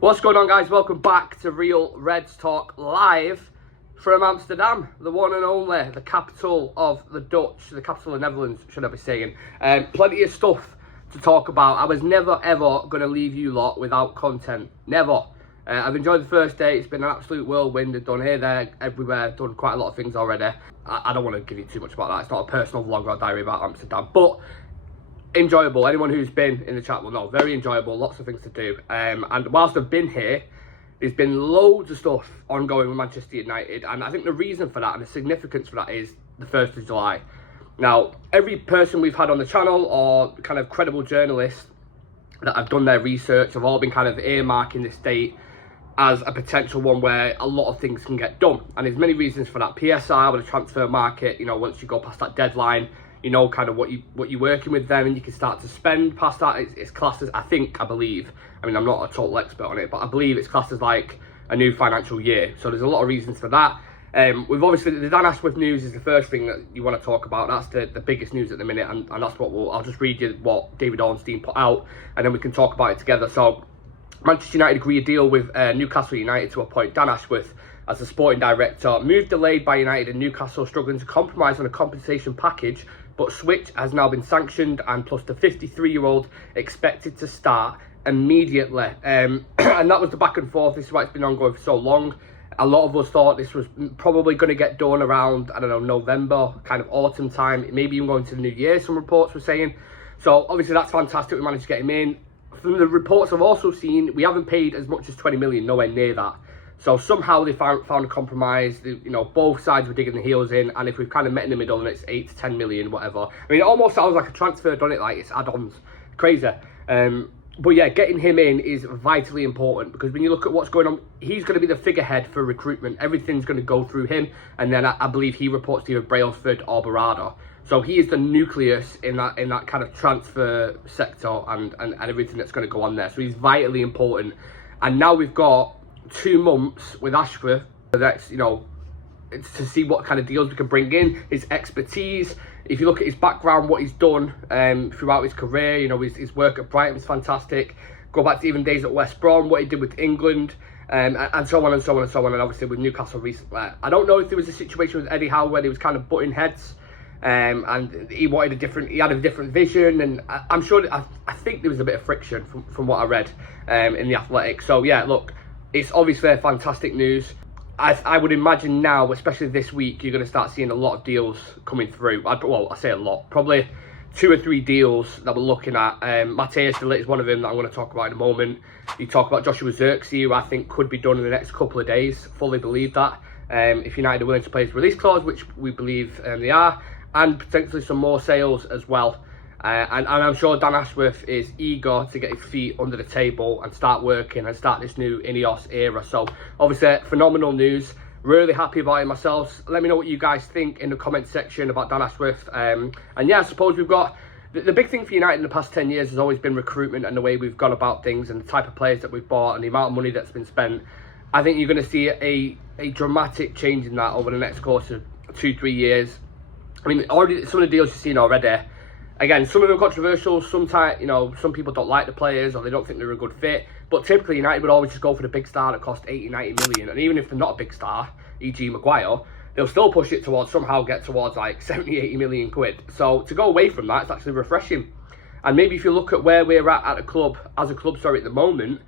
What's going on, guys? Welcome back to Real Reds Talk live from Amsterdam, the one and only, the capital of the Dutch, the capital of the Netherlands, should I be saying. Plenty of stuff to talk about. I was never ever going to leave you lot without content. Never. I've enjoyed the first day. It's been an absolute whirlwind. I've done here, there, everywhere. Done quite a lot of things already. I don't want to give you too much about that. It's not a personal vlog or a diary about Amsterdam, but enjoyable. Anyone who's been in the chat will know. Very enjoyable. Lots of things to do. And whilst I've been here, there's been loads of stuff ongoing with Manchester United. And I think the reason for that and the significance for that is the 1st of July. Now, every person we've had on the channel or kind of credible journalists that have done their research have all been kind of earmarking this date as a potential one where a lot of things can get done. And there's many reasons for that. PSR with the transfer market, you know, once you go past that deadline, you know kind of what you're working with then, and you can start to spend past that. It's classed as, I believe, I mean, I'm not a total expert on it, but I believe it's classed as like a new financial year. So there's a lot of reasons for that. We've obviously, the Dan Ashworth news is the first thing that you want to talk about. That's the biggest news at the minute, and that's what I'll just read you what David Ornstein put out, and then we can talk about it together. So Manchester United agree a deal with Newcastle United to appoint Dan Ashworth as the sporting director. Move delayed by United and Newcastle struggling to compromise on a compensation package, but switch has now been sanctioned, and plus the 53-year-old expected to start immediately. And that was the back and forth. This is why it's been ongoing for so long. A lot of us thought this was probably going to get done around, I don't know, November, kind of autumn time, maybe even going to the new year, some reports were saying. So obviously that's fantastic. We managed to get him in. From the reports I've also seen, we haven't paid as much as 20 million, nowhere near that. So somehow they found a compromise. You know, both sides were digging the heels in, and if we've kind of met in the middle and it's 8 to 10 million, whatever. I mean, it almost sounds like a transfer, doesn't it? Like it's add-ons, crazy. But yeah, getting him in is vitally important, because when you look at what's going on, he's going to be the figurehead for recruitment. Everything's going to go through him, and then I believe he reports to either Brailsford or Barada. So he is the nucleus in that kind of transfer sector and everything that's going to go on there. So he's vitally important. And now we've got 2 months with Ashworth, that's, you know, it's to see what kind of deals we can bring in, his expertise. If you look at his background, what he's done throughout his career, you know, his work at Brighton was fantastic. Go back to even days at West Brom, what he did with England, and so on and so on and so on, and obviously with Newcastle recently. I don't know if there was a situation with Eddie Howe where they was kind of butting heads, and he had a different vision, and I'm sure, I think there was a bit of friction from what I read in The Athletic. So yeah, look, it's obviously fantastic news. I would imagine now, especially this week, you're going to start seeing a lot of deals coming through. Well, I say a lot, probably 2 or 3 deals that we're looking at. Matthijs de Ligt is one of them that I'm going to talk about in a moment. You talk about Joshua Zirkzee, who I think could be done in the next couple of days. Fully believe that. If United are willing to play his release clause, which we believe they are, and potentially some more sales as well. And I'm sure Dan Ashworth is eager to get his feet under the table and start working and start this new Ineos era. So obviously phenomenal news. Really happy about it myself. Let me know what you guys think in the comment section about Dan Ashworth. And yeah, I suppose we've got the big thing for United in the past 10 years has always been recruitment and the way we've gone about things and the type of players that we've bought and the amount of money that's been spent. I think you're going to see a dramatic change in that over the next course of 2-3 years. I mean, already some of the deals you've seen already. Again, some of them are controversial. Sometimes, you know, some people don't like the players or they don't think they're a good fit. But typically, United would always just go for the big star that cost 80, 90 million. And even if they're not a big star, e.g. Maguire, they'll still push it towards, somehow get towards like 70, 80 million quid. So to go away from that, it's actually refreshing. And maybe if you look at where we're at a club, as a club, sorry, at the moment,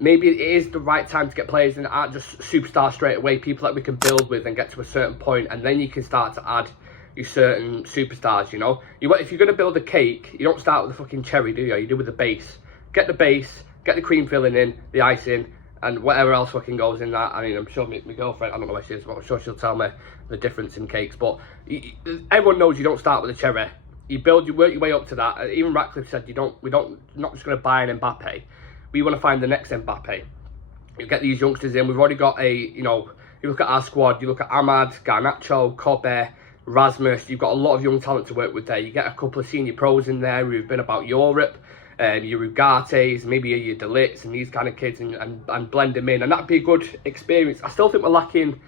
maybe it is the right time to get players in that aren't just superstars straight away, people that we can build with and get to a certain point, and then you can start to add your certain superstars, you know. If you're going to build a cake, you don't start with the fucking cherry, do you? You do with the base. Get the base, get the cream filling in, the icing, and whatever else fucking goes in that. I mean, I'm sure my girlfriend, I don't know where she is, but I'm sure she'll tell me the difference in cakes. But everyone knows you don't start with a cherry. You work your way up to that. Even Ratcliffe said we're not just going to buy an Mbappe. We want to find the next Mbappe. You get these youngsters in. We've already got you look at our squad, you look at Ahmad, Garnacho, Kobe, Rasmus. You've got a lot of young talent to work with there. You get a couple of senior pros in there who've been about Europe, your Ugartes, maybe your De Ligts and these kind of kids, and blend them in, and that'd be a good experience. I still think we're lacking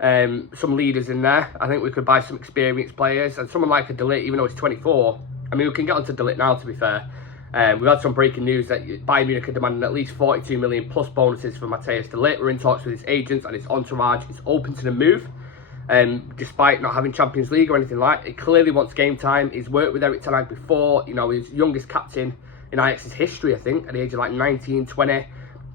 some leaders in there. I think we could buy some experienced players, and someone like a De Ligt, even though he's 24. I mean, we can get onto De Ligt now, to be fair. We've had some breaking news that Bayern Munich are demanding at least 42 million plus bonuses for Matthijs de Ligt. We're in talks with his agents and his entourage is open to the move. Despite not having Champions League or anything like it, clearly wants game time. He's worked with Erik ten Hag before, his youngest captain in Ajax's history, I think, at the age of like 19, 20.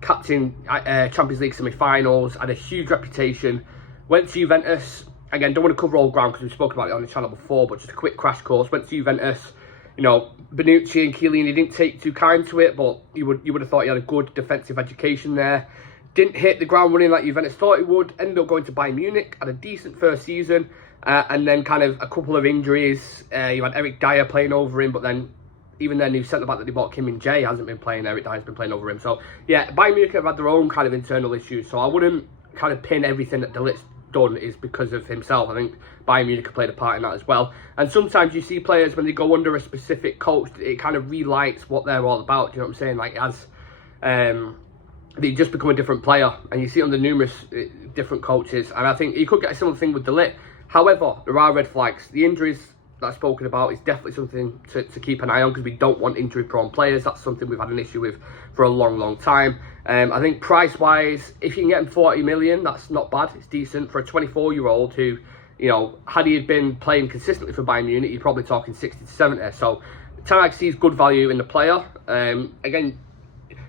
Captain Champions League semi-finals, had a huge reputation. Went to Juventus. Again, don't want to cover all ground because we've spoken about it on the channel before, but just a quick crash course. Went to Juventus. Bonucci and Chiellini didn't take too kind to it, but you would have thought he had a good defensive education there. Didn't hit the ground running like Juventus thought he would. Ended up going to Bayern Munich, had a decent first season, and then kind of a couple of injuries. You had Eric Dyer playing over him, but then even their new centre-back that they bought, Kim Min-jae, hasn't been playing. Eric Dyer's been playing over him. So, yeah, Bayern Munich have had their own kind of internal issues. So I wouldn't kind of pin everything that De Ligt's done is because of himself. I think Bayern Munich have played a part in that as well. And sometimes you see players, when they go under a specific coach, it kind of relights what they're all about. Do you know what I'm saying? Like, as they just become a different player. And you see it under numerous different coaches. And I think you could get a similar thing with De Ligt. However, there are red flags. The injuries that I've spoken about is definitely something to keep an eye on, because we don't want injury-prone players. That's something we've had an issue with for a long, long time. I think price-wise, if you can get him 40 million, that's not bad. It's decent for a 24-year-old who, had he been playing consistently for Bayern Munich, you're probably talking 60 to 70. So, Ten Hag sees good value in the player. Again,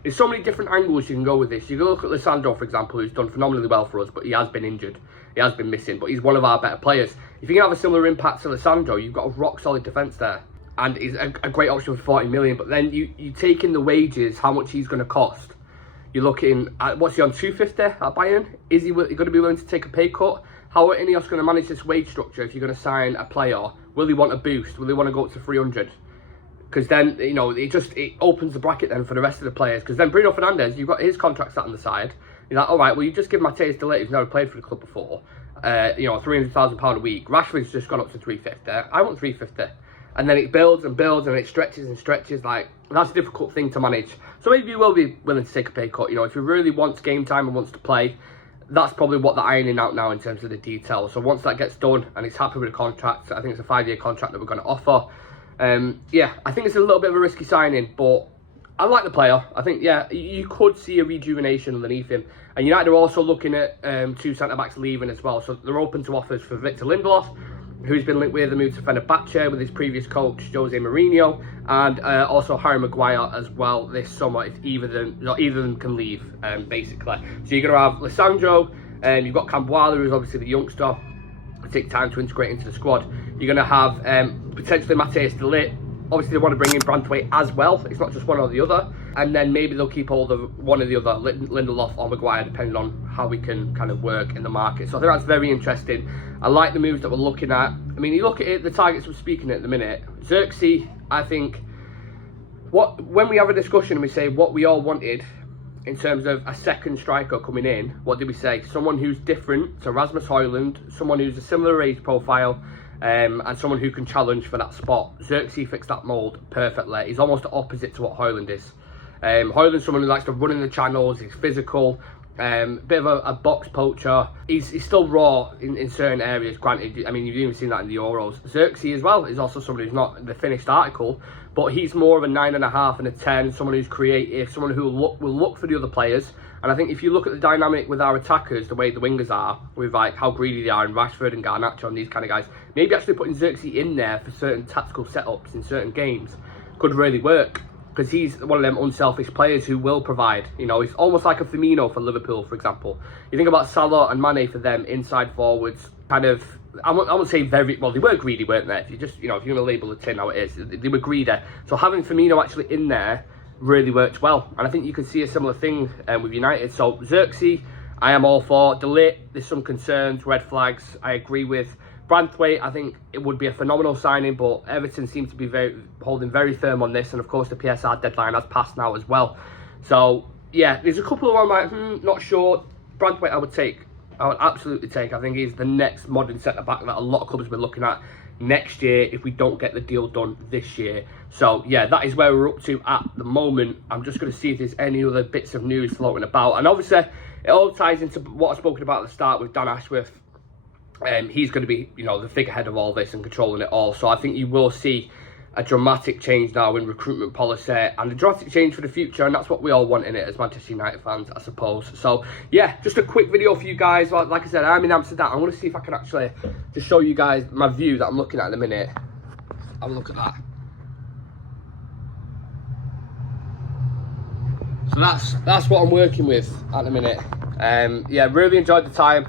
there's so many different angles you can go with this. You can look at Lisandro, for example, who's done phenomenally well for us, but he has been injured. He has been missing, but he's one of our better players. If you can have a similar impact to Lisandro, you've got a rock-solid defence there. And he's a great option for 40 million. But then you take in the wages, how much he's going to cost. You're looking at, what's he on, 250 at Bayern? Is he going to be willing to take a pay cut? How are Ineos going to manage this wage structure if you're going to sign a player? Will he want a boost? Will he want to go up to 300? Because then, it opens the bracket then for the rest of the players. Because then Bruno Fernandes, you've got his contract sat on the side. You're like, all right, well, you just give Matthijs de Ligt, who's never played for the club before, £300,000 a week. Rashford's just gone up to 350. I want 350. And then it builds and builds and it stretches and stretches. Like, that's a difficult thing to manage. So maybe you will be willing to take a pay cut. If he really wants game time and wants to play, that's probably what they're ironing out now in terms of the details. So once that gets done and he's happy with the contract, I think it's a 5-year contract that we're going to offer. I think it's a little bit of a risky signing, but I like the player. I think, you could see a rejuvenation underneath him. And United are also looking at 2 centre-backs leaving as well. So they're open to offers for Victor Lindelof, who's been linked with a move to Fenerbahce with his previous coach, Jose Mourinho, and also Harry Maguire as well this summer if either of them can leave, basically. So you're going to have Lisandro, you've got Camboire, who's obviously the youngster. It'll take time to integrate into the squad. You're going to have potentially Matthijs de Ligt. Obviously, they want to bring in Branthwaite as well. It's not just one or the other. And then maybe they'll keep hold of one or the other, Lindelof or Maguire, depending on how we can kind of work in the market. So I think that's very interesting. I like the moves that we're looking at. I mean, you look at it, the targets we're speaking at the minute. Zirkzee, I think, when we have a discussion and we say what we all wanted in terms of a second striker coming in, what did we say? Someone who's different to Rasmus Højlund, someone who's a similar age profile, and someone who can challenge for that spot. Zirkzee fits that mould perfectly. He's almost the opposite to what Højlund is. Højlund's someone who likes to run in the channels, he's physical, bit of a box poacher. He's still raw in certain areas, granted. I mean, you've even seen that in the Euros. Zirkzee as well is also someone who's not the finished article, but he's more of a 9.5 and a 10, someone who's creative, someone who will look for the other players. And I think if you look at the dynamic with our attackers, the way the wingers are, with like how greedy they are in Rashford and Garnacho and these kind of guys, maybe actually putting Zirkzee in there for certain tactical setups in certain games could really work. Because he's one of them unselfish players who will provide. He's almost like a Firmino for Liverpool, for example. You think about Salah and Mane for them, inside forwards, kind of, I won't say very, well, they were greedy, weren't they? If you just, if you're going to label the tin how it is, they were greedy. So having Firmino actually in there really worked well. And I think you can see a similar thing with United. So Zirkzee, I am all for. De Ligt, there's some concerns, red flags, I agree with. Branthwaite, I think it would be a phenomenal signing, but Everton seem to be holding very firm on this, and of course the PSR deadline has passed now as well. So yeah, there's a couple of one like, not sure. Branthwaite I would absolutely take. I think he's the next modern centre-back that a lot of clubs will be looking at next year if we don't get the deal done this year. So yeah, that is where we're up to at the moment. I'm just going to see if there's any other bits of news floating about, and obviously it all ties into what I spoke about at the start with Dan Ashworth. He's going to be, the figurehead of all this and controlling it all. So I think you will see a dramatic change now in recruitment policy and a dramatic change for the future, and that's what we all want in it as Manchester United fans, I suppose. So yeah, just a quick video for you guys. Like I said, I'm in Amsterdam. I want to see if I can actually just show you guys my view that I'm looking at in a minute. Have a look at that. So that's what I'm working with at the minute. Yeah, really enjoyed the time.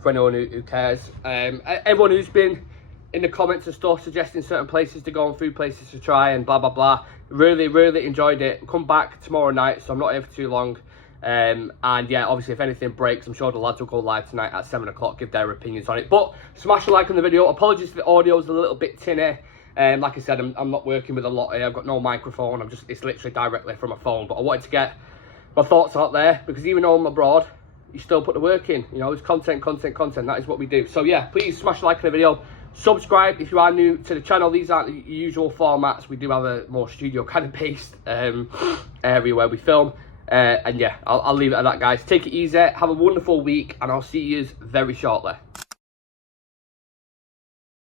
For anyone who cares, everyone who's been in the comments and stuff suggesting certain places to go and food places to try and blah blah blah, really enjoyed it. Come back tomorrow night, so I'm not here for too long. And yeah, obviously if anything breaks, I'm sure the lads will go live tonight at 7 o'clock, give their opinions on it. But smash a like on the video. Apologies if the audio's a little bit tinny. Like I said, I'm not working with a lot here. I've got no microphone. It's literally directly from my phone. But I wanted to get my thoughts out there, because even though I'm abroad, you still put the work in. You know, it's content. That is what we do. So yeah, please smash a like on the video. Subscribe if you are new to the channel. These aren't the usual formats. We do have a more studio kind of based area where we film. And yeah, I'll leave it at that, guys. Take it easy. Have a wonderful week, and I'll see you very shortly.